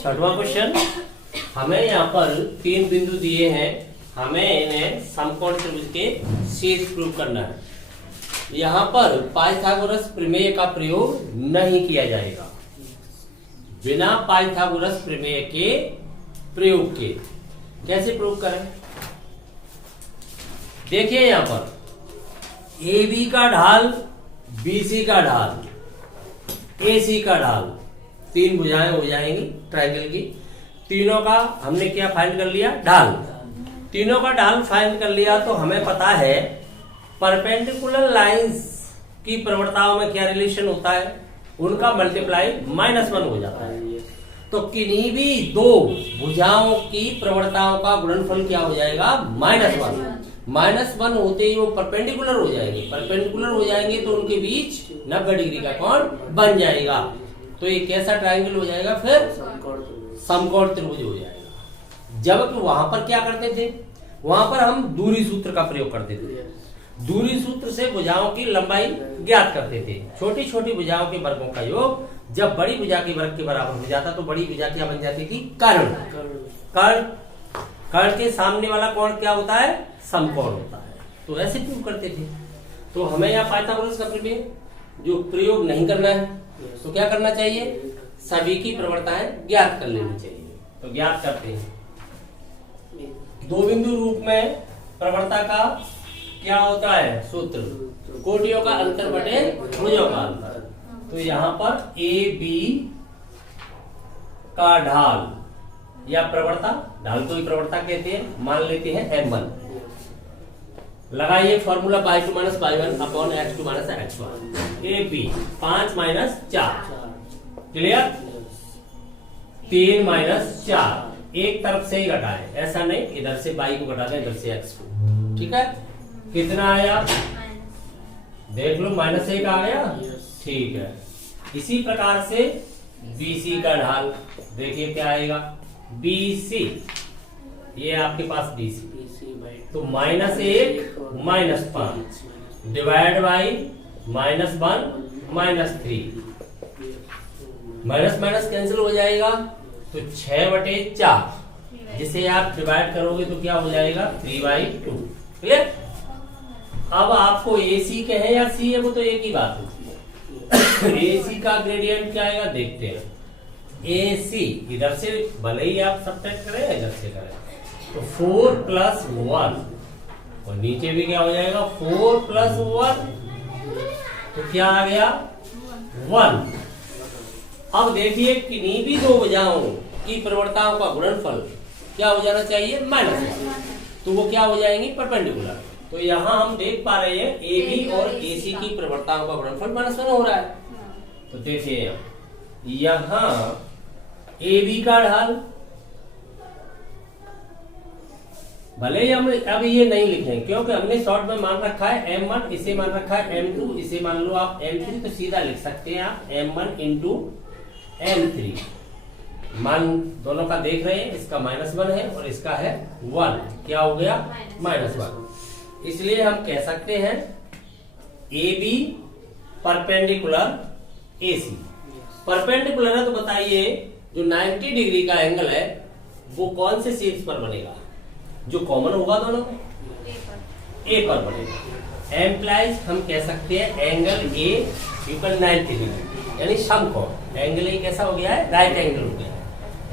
छठवां क्वेश्चन, हमें यहाँ पर 3 बिंदु दिए हैं, हमें इन्हें समकोण त्रिभुज के शीर्ष प्रूव करना है। यहाँ पर पाइथागोरस प्रमेय का प्रयोग नहीं किया जाएगा। बिना पाइथागोरस प्रमेय के प्रयोग के कैसे प्रूव करें? देखिए यहाँ पर AB का ढाल, BC का ढाल, AC का ढाल, 3 भुजाएं हो जाएंगी ट्रायंगल की। तीनों का हमने क्या फाइंड कर लिया? ढाल। तीनों का ढाल फाइंड कर लिया तो हमें पता है परपेंडिकुलर लाइंस की प्रवणताओं में क्या रिलेशन होता है, उनका मल्टीप्लाई -1 हो जाता है। तो किन्हीं भी 2 भुजाओं की प्रवणताओं का गुणनफल क्या हो जाएगा? -1 होते ही वो परपेंडिकुलर हो जाएंगे। परपेंडिकुलर हो जाएंगे तो उनके बीच 90 डिग्री का कोण बन जाएगा। तो ये कैसा ट्रायंगल हो जाएगा? फिर समकोण त्रिभुज हो जाएगा। जबकि वहां पर क्या करते थे? वहां पर हम दूरी सूत्र का प्रयोग करते थे। दूरी सूत्र से भुजाओं की लंबाई ज्ञात करते थे। छोटी छोटी भुजाओं के वर्गों का योग जब बड़ी भुजा के वर्ग के बराबर हो जाता तो बड़ी भुजा क्या बन जाती थी? कर्ण। कर्ण के सामने वाला कोण क्या होता है? समकोण होता है। तो ऐसे प्रूव करते थे। तो हमें यहाँ पाइथागोरस का प्रमेय जो प्रयोग नहीं करना है, तो क्या करना चाहिए? सभी की प्रवणताएं ज्ञात कर लेनी चाहिए। तो ज्ञात करते हैं। 2 बिंदु रूप में प्रवणता का क्या होता है? सूत्र कोटियों का अंतर बटे भुजों का अंतर। तो यहाँ पर AB का ढाल या प्रवणता, ढाल को ही प्रवणता कहते हैं, मान लेते हैं M1। लगाइए formula y2 - y1 upon x2 - x1। AB 5 - 4 clear. 3 - 4 एक तरफ से ही घटाए, ऐसा नहीं इधर से y को घटा दें, इधर से x को। ठीक है, कितना आया? देख लो, -1 आ गया। ठीक है। इसी प्रकार से BC का ढाल देखिए क्या आएगा? BC, ये आपके पास BC तो -1 -5 डिवाइड बाई -1 -3, माइनस कैंसिल हो जाएगा तो 6/4, जिसे आप डिवाइड करोगे तो क्या हो जाएगा? 3/2। क्लियर। अब आपको AC कहे या CA को तो एक ही बात होती है। AC का ग्रेडियंट क्या आएगा देखते हैं। AC इधर से भले ही आप सब्ट्रैक्ट करें, इधर से करें तो 4 + 1 और नीचे भी क्या हो जाएगा? 4 + 1 तो क्या आ गया? 1। अब देखिए किन्हीं भी 2 भुजाओं की प्रवणताओं का गुणनफल क्या हो जाना चाहिए? -1। तो वो क्या हो जाएंगी? परपेंडिकुलर। तो यहाँ हम देख पा रहे हैं AB और AC की प्रवणताओं का गुणनफल -1 हो रहा है। तो देखिए यहाँ AB का ढाल, भले ही हम अब ये नहीं लिखें क्योंकि हमने शॉर्ट में मान रखा है M1, इसे मान रखा है M2, इसे मान लो आप M3, तो सीधा लिख सकते हैं आप M1 × M3। मान दोनों का देख रहे हैं, इसका -1 है और इसका है 1। क्या हो गया? -1। इसलिए हम कह सकते हैं AB परपेंडिकुलर AC। परपेंडिकुलर है तो बताइए जो 90 डिग्री का एंगल है वो कौन से शीर्ष पर बनेगा? जो कॉमन होगा दोनों में A पर बनेगा। एम्प्लाइज हम कह सकते हैं एंगल A = 90 डिग्री, यानी समकोण। एंगल A कैसा हो गया है? राइट एंगल हो गया है,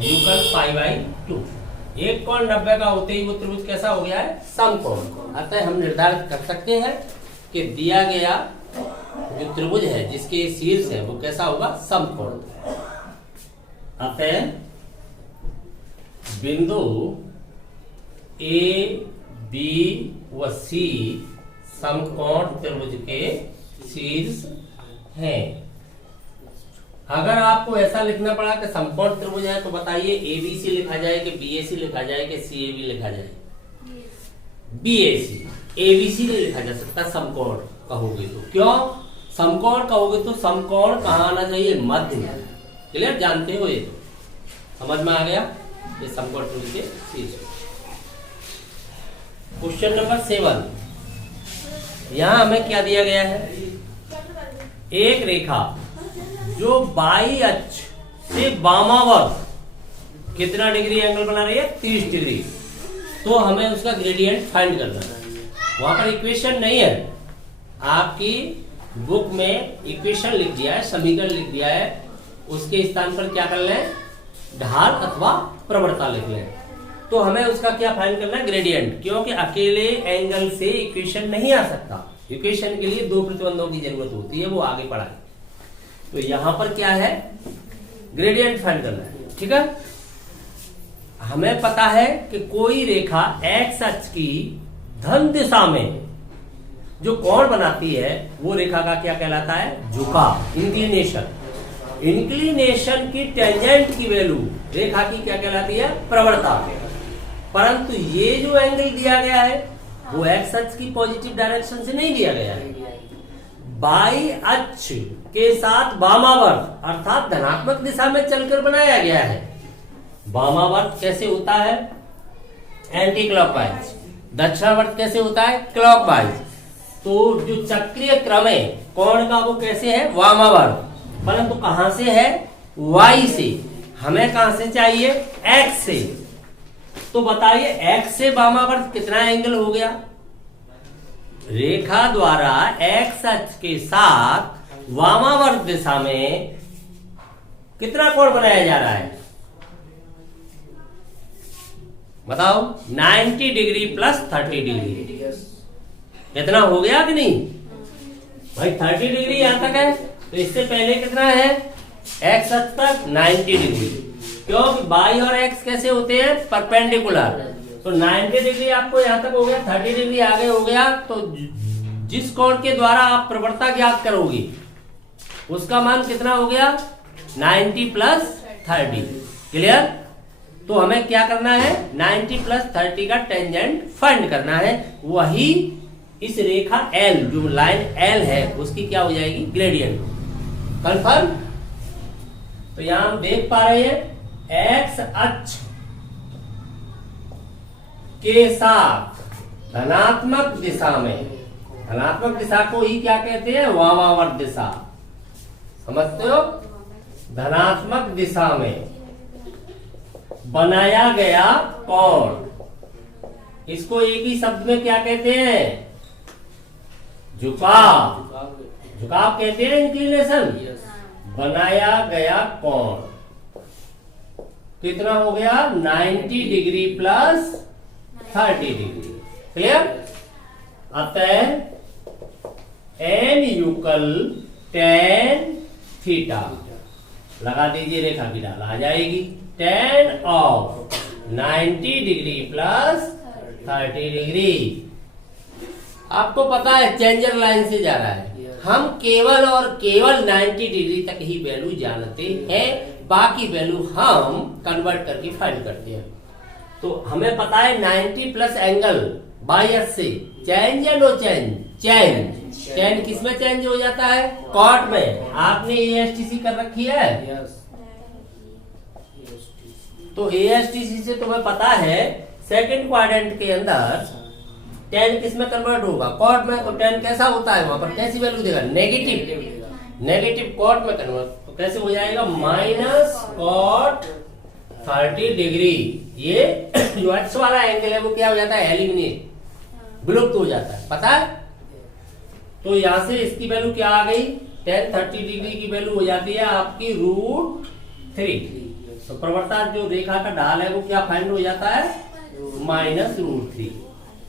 यूकल π/2। एक कोण 90 का होते ही वो त्रिभुज कैसा हो गया है? समकोण। अतः हम निर्धारित कर सकते हैं कि दिया गया जो त्रिभुज है जिसके शीर्ष है वो कैसा होगा? समकोण। अतः बिंदु A, B व C समकोण त्रिभुज के शीर्ष हैं। अगर आपको ऐसा लिखना पड़ा कि समकोण त्रिभुज है तो बताइए ABC लिखा जाए कि BAC लिखा जाए कि CAB लिखा जाए? BAC। ABC नहीं लिखा जा सकता समकोण कहोगे तो। क्यों? समकोण कहोगे तो समकोण कहाँ आना चाहिए? मध्य में। क्लियर, जानते हो ये? तो समझ में आ गया ये समकोण त्रिभुज के शीर्ष। क्वेश्चन नंबर 7, यहाँ हमें क्या दिया गया है? एक रेखा जो बाई अक्ष से वामावर्त कितना डिग्री एंगल बना रही है? 30 डिग्री। तो हमें उसका ग्रेडियंट फाइंड करना है। वहां पर इक्वेशन नहीं है, आपकी बुक में इक्वेशन लिख दिया है, समीकरण लिख दिया है, उसके स्थान पर क्या कर लें? ढाल अथवा प्रवणता लिख लें। तो हमें उसका क्या फाइंड करना है? ग्रेडियंट। क्योंकि अकेले एंगल से इक्वेशन नहीं आ सकता, इक्वेशन के लिए 2 प्रतिबंधों की जरूरत होती है, वो आगे पढ़ाएं। तो यहां पर क्या है? ग्रेडियंट फाइंड करना है। ठीक है, हमें पता है कि कोई रेखा एक्स अक्ष की धन दिशा में जो कोण बनाती है वो रेखा का क्या कहलाता है? झुकाव, इंक्लिनेशन। इंक्लिनेशन की टेंजेंट की वैल्यू रेखा की क्या कहलाती है? प्रवणता। परंतु ये जो एंगल दिया गया है वो एक्स अक्ष की पॉजिटिव डायरेक्शन से नहीं दिया गया है, बाई अक्ष के साथ वामावर्त अर्थात धनात्मक दिशा में चलकर बनाया गया है। वामावर्त कैसे होता है? Anti clockwise. दक्षिणावर्त कैसे होता है? क्लॉकवाइज। तो जो चक्रीय क्रम है कोण का वो कैसे है? वामावर्त। परंतु कहां से है? वाई से। हमें कहां से चाहिए? एक्स से। तो बताइए एक्स से वामावर्त कितना एंगल हो गया? रेखा द्वारा एक्स अक्ष के साथ वामावर्त दिशा में कितना कोण बनाया जा रहा है? बताओ। 90 डिग्री प्लस 30 डिग्री। कितना हो गया कि नहीं भाई? 30 डिग्री यहां तक है, तो इससे पहले कितना है? एक्स अक्ष तक 90 डिग्री। क्योंकि बाई और एक्स कैसे होते हैं? परपेंडिकुलर। तो 90 डिग्री आपको यहां तक हो गया, 30 डिग्री आगे हो गया। तो जिस कोण के द्वारा आप प्रवणता ज्ञात करोगे उसका मान कितना हो गया? 90 प्लस 30। क्लियर? तो हमें क्या करना है? 90 प्लस 30 का टेंजेंट फाइंड करना है। वही इस रेखा L, जो लाइन L है उसकी क्या हो जाएगी? ग्रेडियंट। कंफर्म? तो यहां हम देख पा रहे हैं एक्स अक्ष के साथ धनात्मक दिशा में, धनात्मक दिशा को ही क्या कहते हैं? वामावर्त दिशा। समझते हो? धनात्मक दिशा में बनाया गया कोण, इसको एक ही शब्द में क्या कहते हैं? झुकाव। झुकाव कहते हैं इंक्लिनेशन। बनाया गया कोण कितना हो गया? 90 डिग्री प्लस 30 डिग्री। क्लियर? अतः एन यूकल tan थीटा लगा दीजिए, रेखा की ढाल आ जाएगी। tan of 90 degree plus 30 degree. आपको पता है चेंजर लाइन से जा रहा है। हम केवल और केवल 90 डिग्री तक ही वैल्यू जानते हैं, बाकी वैल्यू हम कन्वर्ट करके फाइंड करते हैं। तो हमें पता है 90 प्लस एंगल बाई एस से चेंज या नो चेंज? चेंज। चेंज किस में चेंज हो जाता है? कॉट में। आपने ASTC कर रखी है? तो ASTC से तुम्हें पता है सेकंड क्वाड्रेंट के अंदर 10 किस में कन्वर्ट होगा? कॉट में। तो 10 कैसा होता है? वहां पर कैसी वैल्यू देगा? नेगेटिव। नेगेटिव कॉट में कन्वर्ट, तो कैसे हो जाएगा? Minus cot 30 degree. ये जो एक्स वाला एंगल है वो क्या हो जाता है? एलिमिनेट, विलुप्त हो जाता है। पता है? तो यहां से इसकी वैल्यू क्या आ गई? tan 30 डिग्री की वैल्यू हो जाती है आपकी √3। तो प्रवणता जो रेखा का ढाल है वो क्या फाइंड हो जाता है? माइनस √3।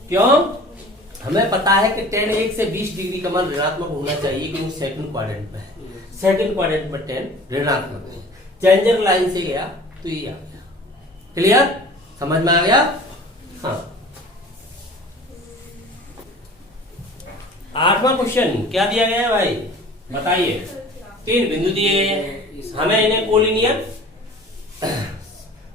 क्यों? हमें पता है कि tan 1 से 20 डिग्री का मान ऋणात्मक होना चाहिए, क्योंकि सेकंड क्वाड्रेंट में है। सेकंड क्वाड्रेंट में tan ऋणात्मक है। चेंजर लाइन से गया तो ये आ गया। क्लियर? समझ में आ गया? हाँ। 8वां क्वेश्चन क्या दिया गया है भाई? बताइए। 3 बिंदु दिए गए हैं, हमें इन्हें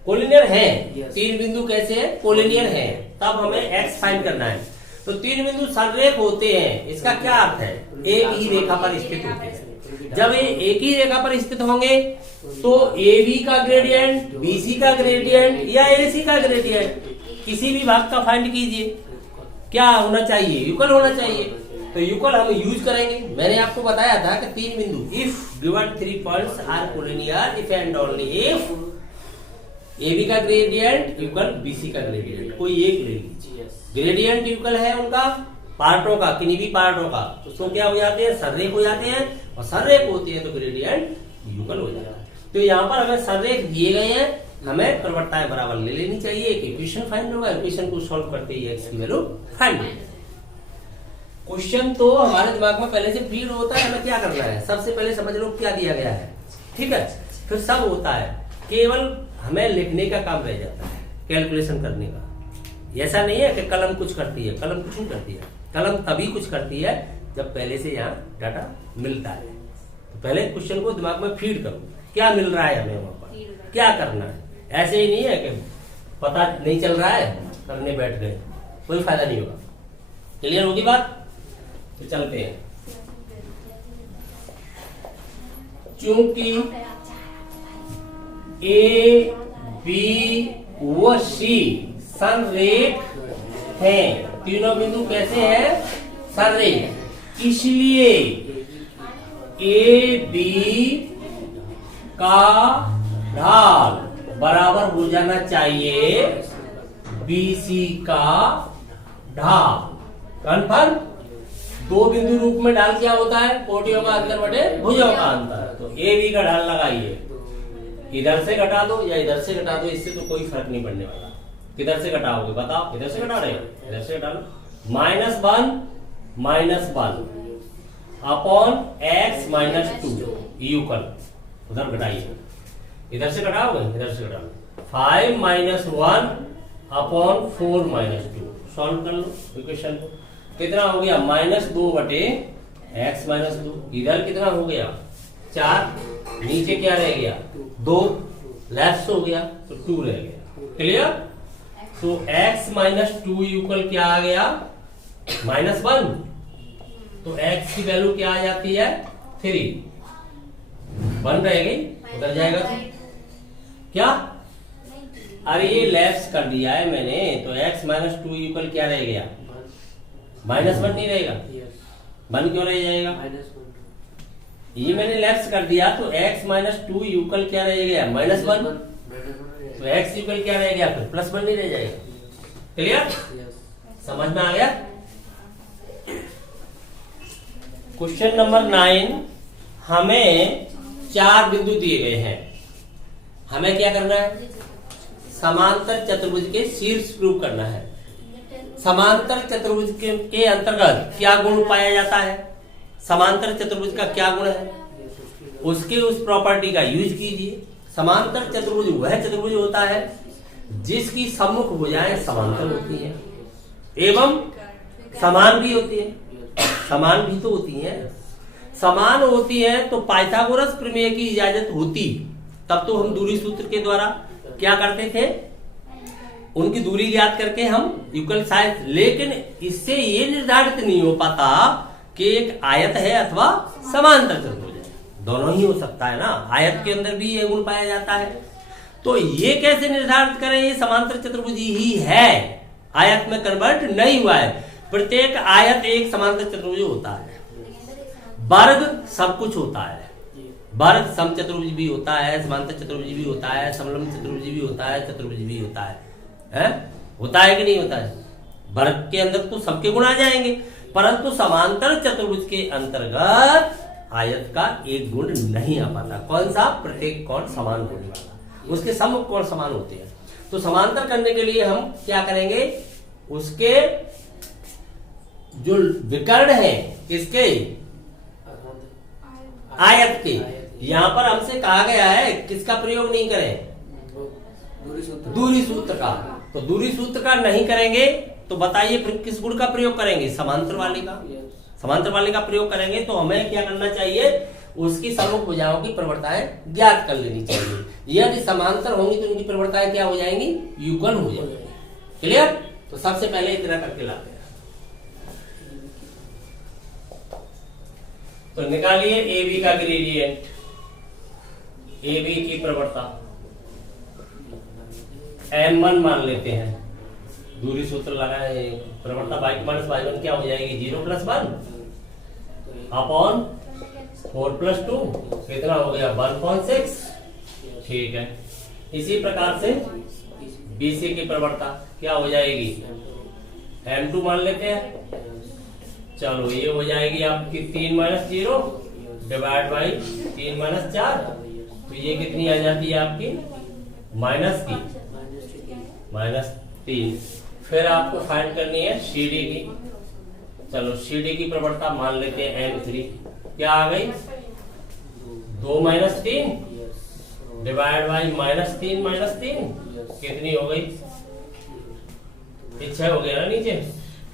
कोलिनियर है। 3 बिंदु कैसे है? कोलिनियर है। तब हमें x फाइंड करना है। तो 3 बिंदु संरेख होते हैं, इसका क्या अर्थ है? एक ही रेखा पर स्थित होते हैं। जब ये एक ही रेखा पर स्थित होंगे तो AB का ग्रेडियंट, BC का ग्रेडियंट या AC का ग्रेडियंट किसी भी भाग का फाइंड कीजिए, क्या होना चाहिए? युगल होना चाहिए। तो युगल हम यूज करेंगे। मैंने आपको बताया था कि 3 बिंदु, if given 3 points are collinear if and only if A B का ग्रेडियंट इक्वल बी सी का ग्रेडियंट, कोई एक ले लीजिए। ग्रेडियंट इक्वल है उनका पार्टों का, किन्हीं भी पार्टों का, तो उसको क्या हो जाते हैं, सररेख हो जाते हैं, और सररेख होती है तो ग्रेडियंट युगल हो जाता है। तो यहाँ पर अगर सररेख दिए गए हैं, हमें प्रवणताएं बराबर ले लेनी चाहिए, एक इक्वेशन फाइंड होगा, इक्वेशन को सॉल्व करते ही एक्स की वैल्यू फाइंड होगी। क्वेश्चन तो हमारे दिमाग में पहले से फीड होता है, हमें क्या करना है, सबसे पहले समझ लो क्या दिया गया है, ठीक है, फिर सब होता है, केवल हमें लिखने का काम रह जाता है, कैलकुलेशन करने का। ऐसा नहीं है कि कलम कुछ करती है, कलम कुछ नहीं करती है, कलम तभी कुछ करती है जब पहले से यहाँ डाटा मिलता है। तो पहले क्वेश्चन को दिमाग में फीड करो, क्या मिल रहा है हमें वहां पर, क्या करना है। ऐसे ही नहीं है कि पता नहीं चल रहा है करने बैठ गए, कोई फायदा नहीं होगा। क्लियर होगी बात? तो चलते हैं। चूंकि ए बी व सी संरेख हैं, तीनों बिंदु कैसे हैं, संरेख, इसलिए ए बी का ढाल बराबर हो जाना चाहिए बी सी का ढाल। कन्फर्म? दो बिंदु रूप में ढाल क्या होता है, कोटियों का अंतर बटे भुजों का अंतर। तो ए बी का ढाल लगाइए, इधर से घटा दो या इधर से घटा दो, इससे तो कोई फर्क नहीं पड़ने वाला। किधर से घटाओगे बताओ, इधर से घटा रहे हो, इधर से घटा लो, -1 अपॉन x -2 इक्वल, उधर घटाइए, इधर से घटाओगे, इधर से घटा लो, 5 - 1 अपॉन 4 - 2। सॉल्व कर लो इक्वेशन को, कितना हो गया, -2 बटे x -2, इधर कितना हो गया 4, नीचे क्या रह गया 2, लेफ्ट हो गया तो 2 रह गया। क्लियर? तो x -2 इक्वल क्या आ गया, -1, तो x की वैल्यू क्या आ जाती है 3, 1 रह गई, उधर जाएगा तो क्या, अरे ये लेफ्ट कर दिया है मैंने, तो x -2 इक्वल क्या रह गया, -1 नहीं रहेगा, 1 क्यों रह जाएगा, ये मैंने लेफ्ट कर दिया, तो x -2 इक्वल क्या रह गया, -1, तो x इक्वल क्या रह गया, फिर +1 नहीं रह जाएगा। क्लियर? समझ में आ गया? क्वेश्चन नंबर 9, हमें 4 बिंदु दिए गए हैं, हमें क्या करना है, समांतर चतुर्भुज के शीर्ष प्रूव करना है। समांतर चतुर्भुज के अंतर्गत क्या गुण पाया जाता है, समांतर चतुर्भुज का क्या गुण है, उसके उस प्रॉपर्टी का यूज कीजिए। समांतर चतुर्भुज वह चतुर्भुज होता है जिसकी सम्मुख भुजाएं समांतर होती हैं एवं समान भी होती है, समान भी तो होती हैं, समान होती है तो पाइथागोरस प्रमेय की इजाजत होती, तब तो हम दूरी सूत्र के द्वारा क्या करते थे, उनकी दूरी ज्ञात करके हम युगल साइज, लेकिन इससे ये निर्धारित नहीं हो पाता कि एक आयत है अथवा समांतर चतुर्भुज है, दोनों ही हो सकता है ना, आयत के अंदर भी ये गुण पाया जाता है। तो ये कैसे निर्धारित करें, ये समांतर चतुर्भुज ही है, आयत में कन्वर्ट नहीं हुआ है। प्रत्येक आयत एक समांतर चतुर्भुज होता है, वर्ग सब कुछ होता है, वर्ग समचतुर्भुज भी होता है, समांतर चतुर्भुज भी होता है, समलंब चतुर्भुज भी होता है, चतुर्भुज भी होता है, होता है कि नहीं होता है, वर्ग के अंदर तो सबके गुण आ जाएंगे, परंतु समांतर चतुर्भुज के अंतर्गत आयत का एक गुण नहीं आ पाता। कौन सा? प्रत्येक कोण समान होने वाला, उसके सम्मुख कोण समान होते हैं। तो समांतर करने के लिए हम क्या करेंगे, उसके जो विकर्ण है किसके, आयत के, यहाँ पर हमसे कहा गया है किसका प्रयोग नहीं करें, दूरी सूत्र का। तो दूरी सूत्र का नहीं करेंगे तो बताइए फिर किस गुण का प्रयोग करेंगे, समांतर वाले का, समांतर वाले का प्रयोग करेंगे। तो हमें क्या करना चाहिए, उसकी सम्मुख भुजाओं की प्रवणताएं ज्ञात कर लेनी चाहिए। यदि समांतर होंगी तो उनकी प्रवणताएं क्या हो जाएंगी, युगल हो जाएंगी। क्लियर? तो सबसे पहले इतना करके लाते हैं, तो निकालिए ए बी का ग्रेडियंट, ए बी की प्रवणता M1 मान लेते हैं, दूरी सूत्र लगाए, प्रवणता y2 - y1 क्या हो जाएगी, 0 + 1 अपॉन 4 + 2 कितना हो गया, 1.6। ठीक है, इसी प्रकार से BC की प्रवणता क्या हो जाएगी, M2 मान लेते हैं। चलो ये हो जाएगी आपकी 3 - 0 डिवाइड बाई 3 - 4, तो ये कितनी आ जाती है आपकी -3। फिर आपको फाइंड करनी है CD की। चलो CD की प्रवणता मान लेते हैं M3, क्या आ गई 2 - 3 डिवाइड बाई -3 कितनी हो गई, 6 हो गया ना नीचे,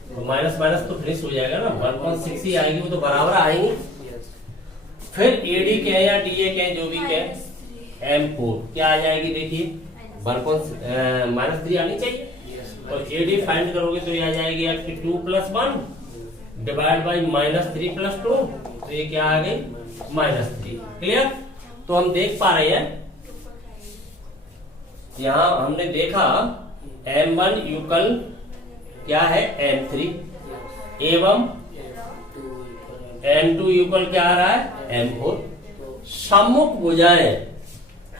तो माइनस माइनस तो फिनिश हो जाएगा ना, 1.6 ही आएगी, वो तो बराबर आएंगी। फिर AD के या DA के जो भी के M4 क्या आ जाएगी, देखिए -3 आनी चाहिए, और AD फाइंड करोगे तो ये आ जाएगी आपकी 2 + 1 डिवाइड बाई -3 + 2, तो ये क्या आ गई -3। क्लियर। तो हम देख पा रहे हैं यहां हमने देखा M1 युगल क्या है M3 एवं M2 युगल क्या आ रहा है M4। सम्मुख भुजाएं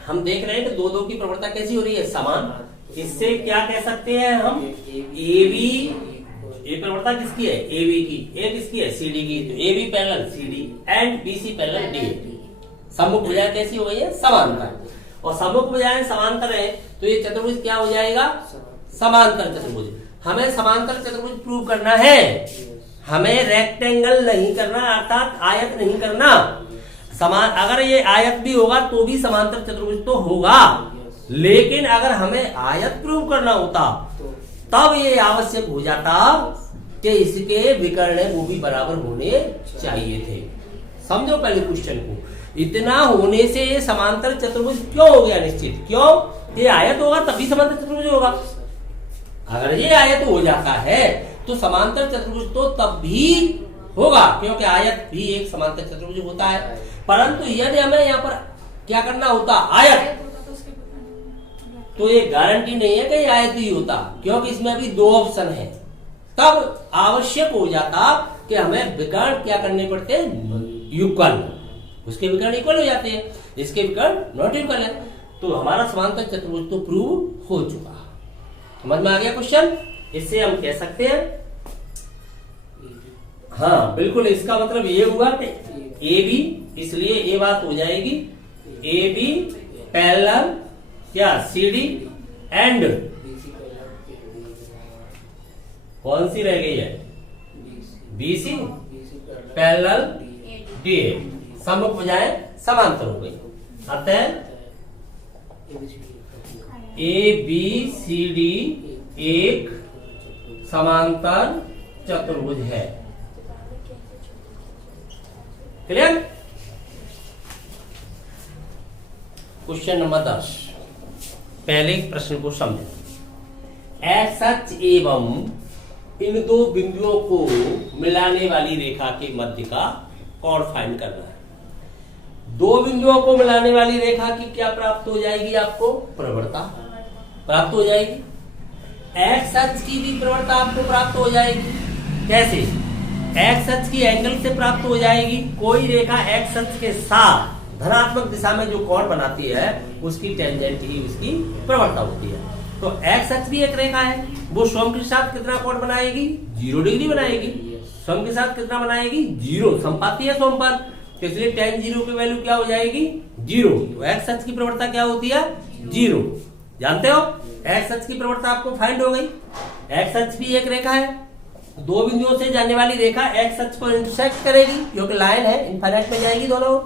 हम देख रहे हैं कि दो की प्रवणता कैसी हो रही है, समान। इससे क्या कह सकते हैं हम, AB, ये प्रवणता किसकी है AB की, ये किसकी है CD की, तो AB parallel CD and BC parallel DA। सम्मुख भुजाएं कैसी हो गई है, समांतर। और सम्मुख भुजाएं समांतर है तो ये चतुर्भुज क्या हो जाएगा, समांतर चतुर्भुज। हमें समांतर चतुर्भुज प्रूव करना है, हमें रेक्टेंगल नहीं करना, अर्थात आयत नहीं करना। समान अगर ये आयत भी होगा तो भी समांतर चतुर्भुज तो होगा, लेकिन अगर हमें आयत प्रूव करना होता तब ये आवश्यक हो जाता कि इसके विकर्ण वो भी बराबर होने चाहिए थे। समझो पहले क्वेश्चन को, इतना होने से ये समांतर चतुर्भुज क्यों हो गया निश्चित, क्यों, ये आयत होगा तभी समांतर चतुर्भुज होगा। अगर ये आयत हो जाता है तो समांतर चतुर्भुज तो तब भी होगा, क्योंकि आयत भी एक समांतर चतुर्भुज होता है। परंतु यदि हमें यहाँ पर क्या करना होता, आयत, तो ये गारंटी नहीं है कि ये आयत ही होता, क्योंकि इसमें अभी 2 ऑप्शन है। तब आवश्यक हो जाता कि हमें विकर्ण क्या करने पड़ते हैं, युगल, उसके विकर्ण इक्वल हो जाते हैं, इसके विकर्ण नॉट इक्वल है, तो हमारा समांतर चतुर्भुज तो प्रूव हो चुका। समझ में आ गया क्वेश्चन। इससे हम कह सकते हैं, हाँ बिल्कुल, इसका मतलब ये हुआ कि AB, इसलिए ये बात हो जाएगी AB पैरेलल क्या CD एंड कौन सी रह गई है, BC पैरेलल DA। सम्मुख भुजाएं समांतर हो गई, अतः ABCD एक समांतर चतुर्भुज है। क्लियर। क्वेश्चन नंबर 10, पहले प्रश्न को समझें। एसएच एवं इन 2 बिंदुओं को मिलाने वाली रेखा के मध्य का कोण फाइंड करना है। 2 बिंदुओं को मिलाने वाली रेखा की क्या प्राप्त हो जाएगी, आपको प्रवणता प्राप्त हो जाएगी। एक्स अक्ष की भी प्रवणता आपको प्राप्त हो जाएगी। कैसे, एक्स अक्ष की एंगल से प्राप्त हो जाएगी। कोई रेखा एक्स अक्ष के साथ धनात्मक दिशा में जो कोण बनाती है उसकी टेंजेंट ही उसकी प्रवणता होती है। तो एक्स अक्ष भी एक रेखा है, वो स्वयं के साथ कितना कोण बनाएगी, 0 डिग्री बनाएगी। स्वयं के साथ कितना बनाएगी, 0, संपाती है स्वयं पर, तो इसलिए tan 0 की वैल्यू क्या हो जाएगी, 0। तो एक्स अक्ष की प्रवणता क्या होती है, 0। जानते हो, एक्स अक्ष की प्रवणता आपको फाइंड हो गई। एक्स अक्ष भी एक रेखा है, 2 बिंदुओं से जाने वाली रेखा एक्स अक्ष को इंटरसेक्ट करेगी, क्योंकि लाइन है, इनफाइनाइट में जाएगी, दोनों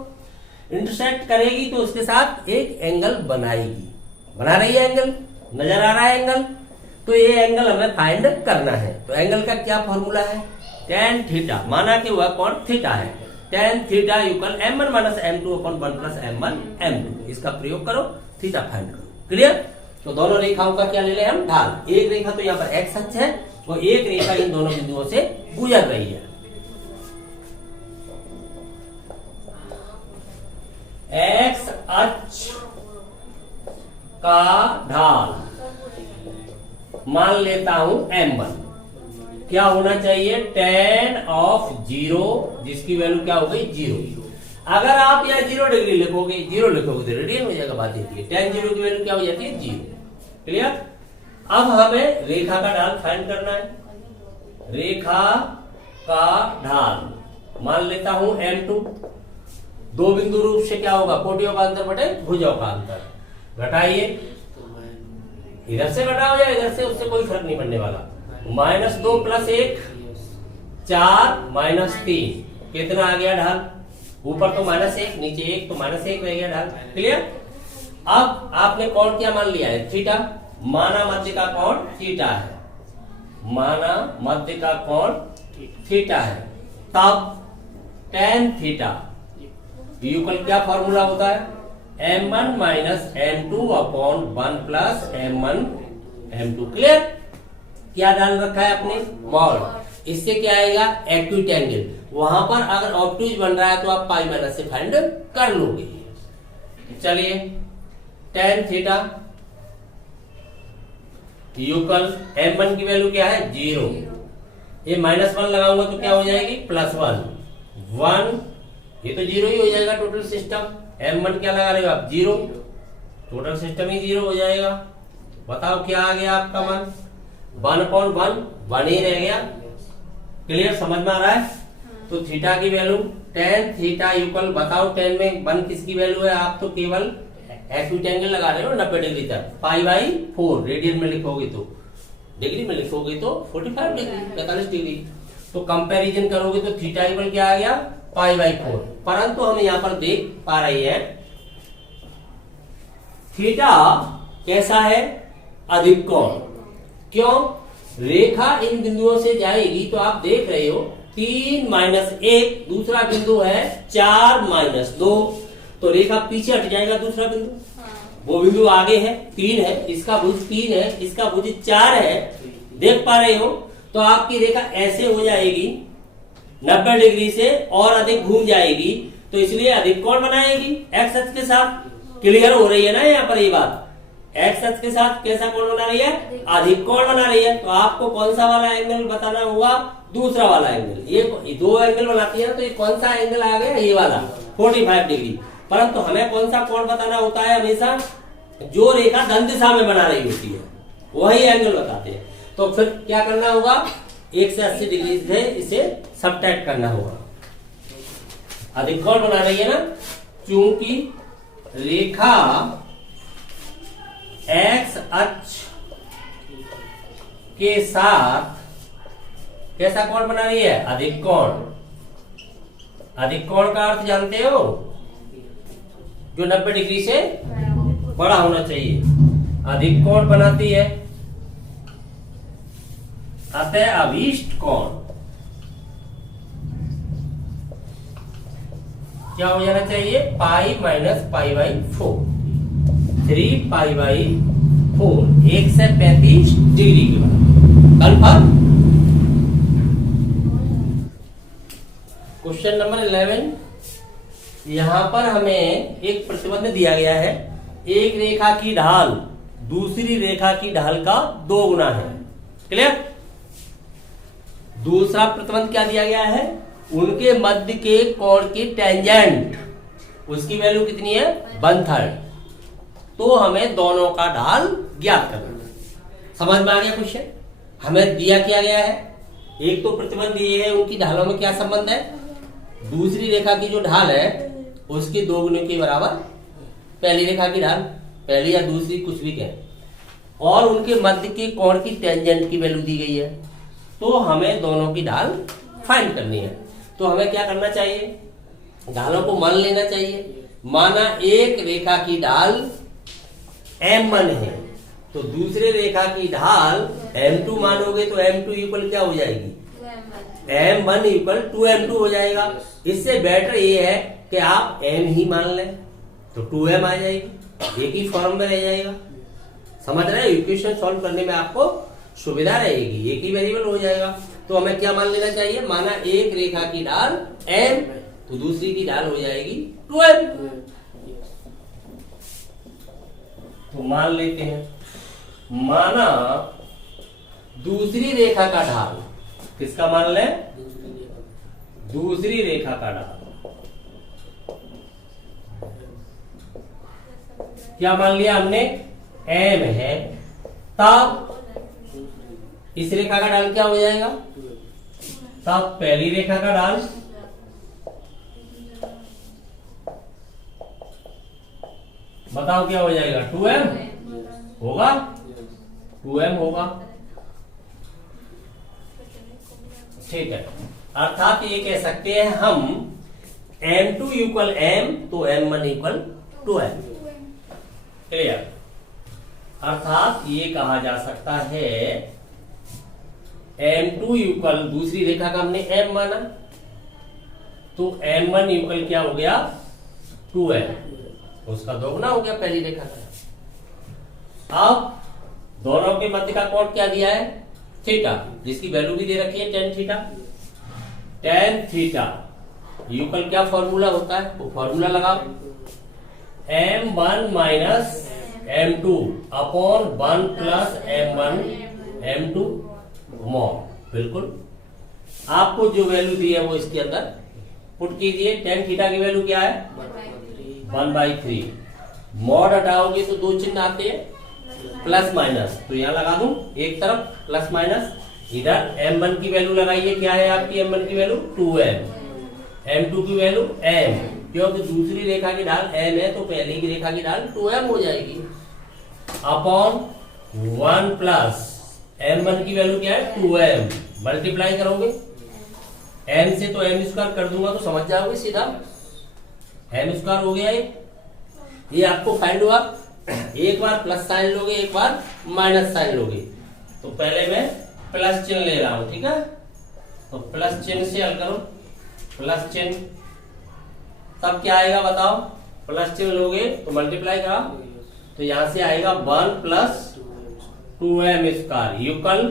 इंटरसेक्ट करेगी तो उसके साथ एक एंगल बनाएगी। बना रही है एंगल, नजर आ रहा है एंगल, तो ये एंगल हमें फाइंड करना है। तो एंगल का क्या फॉर्मूला है, tan थीटा, माना कि वह कोण थीटा है, tan theta equal m1 minus m2 upon 1 plus m1 m2। इसका प्रयोग करो, थीटा फाइंड करो। क्लियर। तो दोनों रेखाओं का क्या ले लें हम, ढाल। एक रेखा तो यहाँ पर एक्स अक्ष है और एक रेखा इन दोनों बिंदुओं से गुजर रही है। एक्स अक्ष का ढाल मान लेता हूं m1, क्या होना चाहिए, tan ऑफ 0, जिसकी वैल्यू क्या हो गई, 0। अगर आप यहाँ 0 डिग्री लिखोगे, 0 लिखोगे तो रेडियन हो जाएगा, बात ये है। tan 0 की वैल्यू क्या हो जाती है? 0। क्लियर? अब हमें रेखा का ढाल फाइंड करना है। रेखा का ढाल मान लेता हूं m2। दो बिंदु रूप से क्या होगा? कोटियों का अंतर बटे भुजाओं का अंतर। घटाइए, इधर से घटा हो जाए इधर से, उससे कोई फर्क नहीं पड़ने वाला। -2 + 1 4 -3 कितना आ गया ढाल? ऊपर तो -1 नीचे 1 तो -1 रह गया ढाल। क्लियर? अब आपने कोण क्या मान लिया है? थीटा। माना मध्य का कोण थीटा है, माना मध्य का कोण थीटा है। तब tan थीटा इक्वल क्या फॉर्मूला होता है? m1 - m2 upon 1 + m1 m2। Clear? क्या डाल रखा है आपने? मॉड। इससे क्या आएगा? Acute angle. वहां पर अगर ऑब्ट्यूज बन रहा है तो आप पाई माइनस से फाइंड कर लोगे। चलिए, tan थीटा इक्वल m1 की वैल्यू क्या है? 0। ये -1 लगाऊंगा तो क्या हो जाएगी? +1 1, ये तो 0 ही हो जाएगा टोटल सिस्टम। m1 क्या लगा रहे हो आप? 0। टोटल सिस्टम ही 0 हो जाएगा। बताओ क्या आ गया आपका मान? 1/1 1 ही रह गया। क्लियर? समझ में आ रहा है? तो थीटा की वैल्यू tan थीटा इक्वल, बताओ tan में 1 किसकी वैल्यू है? आप तो केवल एक्यूट एंगल लगा रहे हो 90 डिग्री तक। π/4 रेडियन में लिखोगे तो, डिग्री में लिखोगे तो 45 डिग्री 45 डिग्री। तो कंपैरिजन करोगे तो थीटा इक्वल क्या आ गया? π/4। परंतु हम यहाँ पर देख पा रहे हैं थीटा कैसा है? अधिक कोण। क्यों? रेखा इन बिंदुओं से जाएगी तो आप देख रहे हो 3 - 1, दूसरा बिंदु है 4 - 2, तो रेखा पीछे हट जाएगा दूसरा बिंदु। वो बिंदु आगे है 3 है, इसका भुज 3 है, इसका भुज 4 है। देख पा रहे हो? तो आपकी रेखा ऐसे हो जाएगी 90 डिग्री से और अधिक घूम जाएगी, तो इसलिए अधिक कोण बनाएगी एक्स अक्ष के साथ। क्लियर हो रही है ना यहाँ पर ये बात? एक्स अक्ष के साथ कैसा कोण बना रही है? अधिक कोण बना रही है। तो आपको कौन सा वाला एंगल बताना होगा? दूसरा वाला एंगल। ये दो एंगल बनाती है ना, तो ये कौन सा एंगल आ गया? ये वाला 45 डिग्री। परंतु हमें कौन सा कोण बताना होता है? हमेशा जो रेखा धन दिशा में बना रही होती है वही एंगल बताते हैं। तो फिर क्या करना होगा? 180 डिग्री से इसे सबट्रैक्ट करना होगा। अधिक कोण बना रही है ना, क्योंकि रेखा एक्स अक्ष के साथ कैसा कोण बना रही है? अधिक कोण। अधिक कोण का अर्थ जानते हो? जो 90 डिग्री से बड़ा होना चाहिए, अधिक कोण बनाती है। अतः अभीष्ट कोण क्या हो जाना चाहिए? पाई माइनस π/4, 3π/4, 135 डिग्री के बाद। कन्फर्म? क्वेश्चन नंबर 11, यहां पर हमें एक प्रतिबंध दिया गया है। एक रेखा की ढाल दूसरी रेखा की ढाल का 2 गुना है। क्लियर? दूसरा प्रतिबंध क्या दिया गया है? उनके मध्य के कोण की टेंजेंट, उसकी वैल्यू कितनी है? 1/3। तो हमें दोनों का ढाल ज्ञात करना है। समझ में आ गया क्वेश्चन? हमें दिया क्या गया है? एक तो प्रतिबंध ये है, उनकी ढालों में क्या संबंध है? दूसरी रेखा की जो ढाल है उसके 2 गुने के बराबर पहली रेखा की ढाल, पहली या दूसरी कुछ भी कहें, और उनके मध्य के कोण की टेंजेंट की वैल्यू दी गई है। तो हमें दोनों की ढाल फाइंड करनी है। तो हमें क्या करना चाहिए? ढालों को मान लेना चाहिए। माना एक रेखा की ढाल m1 है, तो दूसरे रेखा की ढाल m2 मानोगे तो m2 इक्वल क्या हो जाएगी? m1 इक्वल 2m2 हो जाएगा। इससे बेटर ये है कि आप m ही मान लें, तो 2m आ जाएगी, एक ही फॉर्म में रह जाएगा। समझ रहे हैं? इक्वेशन सॉल्व करने में आपको सुविधा रहेगी, एक ही वेरिएबल हो जाएगा। तो हमें क्या मान लेना चाहिए? माना एक रेखा की ढाल m, तो दूसरी की ढाल हो जाएगी 2m। तो मान लेते हैं, माना दूसरी रेखा का ढाल, किसका मान लें? दूसरी रेखा का ढाल क्या मान लिया हमने, m है, तब इस रेखा का ढाल क्या हो जाएगा, तब पहली रेखा का ढाल बताओ क्या हो जाएगा, 2m होगा, 2m होगा। ठीक है, अर्थात ये कह सकते हैं हम m2 इक्वल m तो m1 इक्वल 2m। क्लियर। अर्थात ये कहा जा सकता है m2 इक्वल, दूसरी रेखा का हमने m माना, तो m1 इक्वल क्या हो गया, 2m, उसका दोगुना हो गया पहली रेखा का। अब दोनों के मध्य का कोण क्या दिया है, थीटा, जिसकी वैल्यू भी दे रखी है tan theta. tan theta equal क्या फॉर्मूला होता है, वो फॉर्मूला लगाओ, m1 minus m2 upon 1 plus m1 m2 mod. बिल्कुल, आपको जो वैल्यू दी है वो इसके अंदर पुट कीजिए। tan थीटा की वैल्यू क्या है, 1/3। मॉड हटाओगे तो दो चिन्ह आते हैं, प्लस माइनस, तो यहां लगा दूं एक तरफ प्लस माइनस, इधर m1 की वैल्यू लगाइए, क्या है आपकी m1 की वैल्यू 2m, m2 की वैल्यू m, क्योंकि दूसरी रेखा की ढाल m है तो पहली की रेखा की ढाल 2m हो जाएगी, अपॉन 1 प्लस m1 की वैल्यू क्या है 2m, मल्टीप्लाई करोगे m से तो m स्क्वायर कर दूंगा तो समझ जाओगे सीधा, m स्क्वायर हो गया ये आपको फाइंड हुआ। एक बार प्लस साइन लोगे, एक बार माइनस साइन लोगे, तो पहले मैं प्लस चिन्ह ले रहा हूं, ठीक है, तो प्लस चिन्ह से हल करो, प्लस चिन्ह, तब क्या आएगा बताओ, प्लस चिन्ह लोगे तो मल्टीप्लाई करा, तो यहां से आएगा 1 plus 2m square equal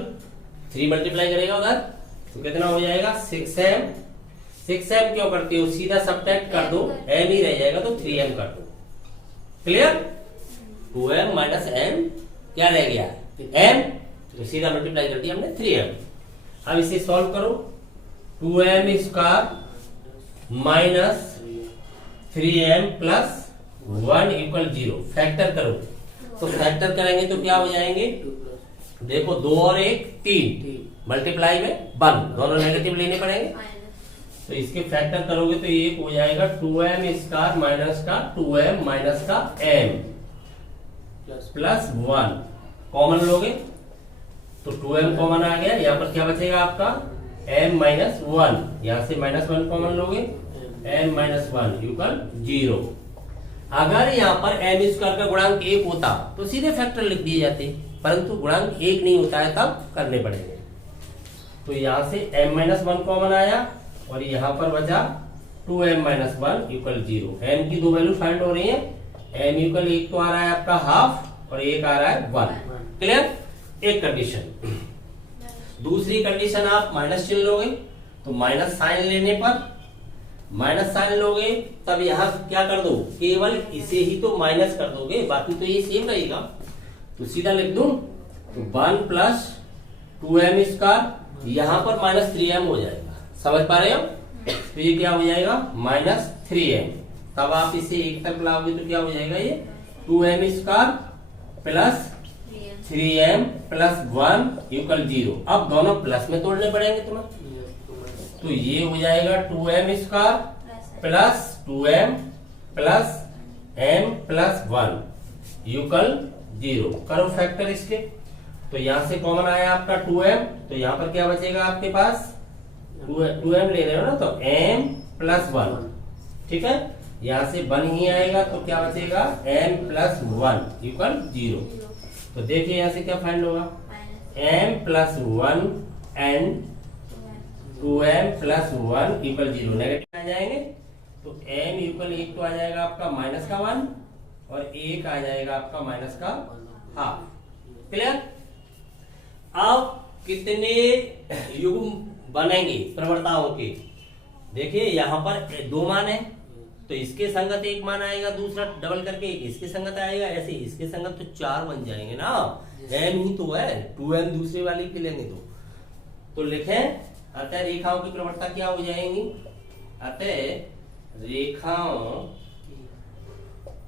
3 multiply करेगा उधर तो कितना हो जाएगा 6m। 6m क्यों करते हो, सीधा सब्ट्रैक्ट कर दो, m ही रह जाएगा तो 3m कर दो। क्लियर, 2m माइनस m क्या रह गया m, तो सीधा मल्टीप्लाई कर दिया हमने 3m। अब इसे सॉल्व करो, 2m square minus 3m plus 1 equal 0, factor करो, तो फैक्टर करेंगे तो क्या हो जाएंगे, देखो 2 और 1 3, मल्टीप्लाई में 1, दोनों नेगेटिव लेने पड़ेंगे, तो इसके फैक्टर करोगे तो एक हो जाएगा 2m स्क्वायर माइनस का 2m माइनस का m प्लस 1, कॉमन लोगे तो 2m कॉमन आ गया, यहाँ पर क्या बचेगा आपका m माइनस 1, यहाँ से माइनस 1 कॉमन लोगे m माइनस 1 इक्वल 0। अगर यहाँ पर m स्क्वायर का गुणांक 1 होता तो सीधे फैक्टर लिख दिए जाते, परंतु गुणांक 1 नहीं होता है तब करने पड़ेंगे, तो यहाँ से m माइनस 1 कॉमन आया और यहाँ पर बचा 2m माइनस 1 इक्वल 0। m की दो वैल्यू फाइंड हो रही है, m इक्वल एक तो आ रहा है आपका हाफ और एक आ रहा है 1। क्लियर, एक कंडीशन। दूसरी कंडीशन आप माइनस चिन्ह लोगे तो माइनस साइन लेने पर, माइनस साइन लोगे तब यहाँ क्या कर दो, केवल इसे ही तो माइनस कर दोगे, बाकी तो ये सेम रहेगा, तो सीधा लिख दूं तो 1 प्लस 2m स्क्वायर, यहाँ पर माइनस 3m हो जाएगा, समझ पा रहे हो, तो ये क्या हो जाएगा माइनस 3m, तब आप इसे एक तरफ लाओगे तो क्या हो जाएगा ये 2m square plus 3m plus 1 equal 0। अब दोनों प्लस में तोड़ने पड़ेंगे तुम्हें, तो ये हो जाएगा 2m square plus 2m plus m plus 1 equal 0। करो फैक्टर इसके, तो यहां से कॉमन आया आपका 2m, तो यहां पर क्या बचेगा आपके पास 2m ले रहे हो ना, तो m प्लस 1, ठीक है, यहां से 1 ही आएगा तो क्या बचेगा m प्लस 1 इक्वल 0। तो देखिए यहां से क्या फाइंड होगा, m plus 1 and 2m plus 1 equal 0, negative आ जाएंगे तो m इक्वल 1 तो आ जाएगा आपका माइनस का 1 और 1 आ जाएगा आपका माइनस का हाफ। क्लियर, अब कितने युग्म बनेंगे प्रवणताओं के, देखिए यहाँ पर 2 मान है तो इसके संगत 1 मान आएगा, दूसरा डबल करके इसके संगत आएगा, ऐसे इसके संगत तो 4 बन जाएंगे ना, m ही तो है, 2m दूसरे वाली के लेंगे तो लिखें, अतः रेखाओं की प्रवणता क्या हो जाएंगी, अतः रेखाओं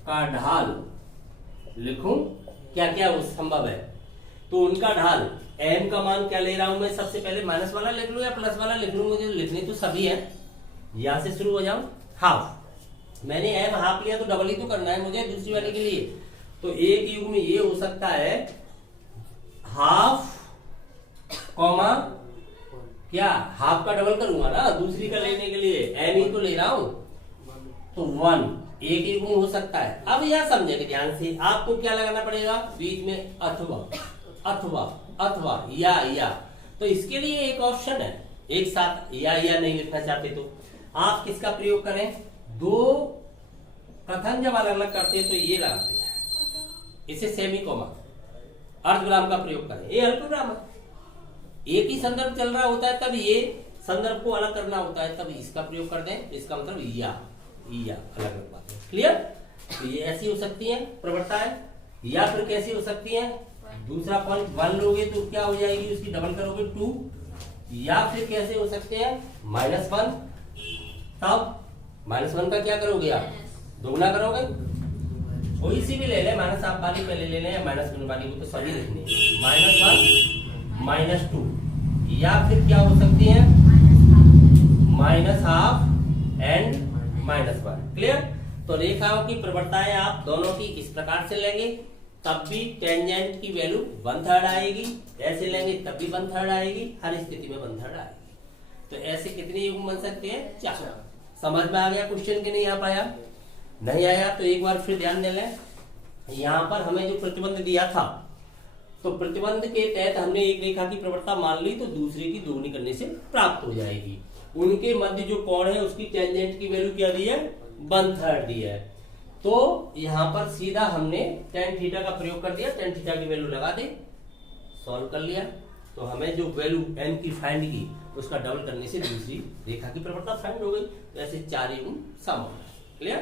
का ढाल लिखूं, क्या क्या संभव है। तो उनका ढाल m का मान क्या ले रहा हूं मैं, सबसे पहले माइनस वाला लिख लूं या प्लस वाला लिख लूं, मुझे लिखने तो सभी है। यहां से शुरू हो जाऊं, हाफ, मैंने m हाफ लिया तो डबल ही तो करना है मुझे दूसरी वाले के लिए। तो एक युग में ये हो सकता है हाफ कॉमा क्या, हाफ का डबल करूंगा ना दूसरी का लेने के लिए, m ही तो ले रहा हूं, तो 1 एक युग में हो सकता है। अब यह समझेंगे ध्यान से, आपको क्या लगाना पड़ेगा बीच में, अथवा अथवा अथवा या। तो इसके लिए एक ऑप्शन है, एक साथ या नहीं लिखना चाहते तो आप किसका प्रयोग करें, दो कथन जब अलग अलग करते हैं तो ये लगाते हैं, इसे सेमी कोमा अर्धविराम का प्रयोग करें। ये अल्पविराम है, एक ही संदर्भ चल रहा होता है तब ये संदर्भ को अलग करना होता है, तब इसका प्रयोग कर दें, इसका मतलब या अलग अलग बात है। क्लियर। तो ये ऐसी हो सकती है प्रवृत्ताएं, या फिर कैसी हो सकती है, दूसरा पॉइंट 1 लोगे तो क्या हो जाएगी उसकी डबल करोगे 2, या फिर कैसे हो सकते हैं -1, तब -1 का क्या करोगे आप, दोगुना करोगे, कोई सी भी ले ले, माइनस आप वाली पहले ले लें या -1 वाली को, तो सभी लिखने -1 -2, या फिर क्या हो सकती है -12 एंड -1। क्लियर। तो रेखाओं की प्रवृत्ताएं आप दोनों की इस प्रकार से लेंगे, तब भी टेंजेंट की वैल्यू 1/3 आएगी, ऐसे लेंगे तब भी 1/3 आएगी, हर स्थिति में 1/3 आएगी। तो ऐसे कितने युग्म बन सकते हैं, 4। समझ में आ गया क्वेश्चन के नहीं आ पाया, नहीं आया तो एक बार फिर ध्यान दे लें। यहाँ पर हमें जो प्रतिबंध दिया था, तो प्रतिबंध के तहत हमने एक रेखा की प्रवृत्ता मान ली तो दूसरे की दोगुनी करने से प्राप्त हो जाएगी। उनके मध्य जो कोण है उसकी टेंजेंट की वैल्यू क्या दी है, 1/3 दी है। तो यहां पर सीधा हमने tan थीटा का प्रयोग कर दिया, tan थीटा की वैल्यू लगा दी, सॉल्व कर लिया, तो हमें जो वैल्यू n की फाइंड की उसका डबल करने से दूसरी रेखा की प्रवृत्ता फाइंड हो गई। तो ऐसे 4 युग्म सम हो गए। क्लियर।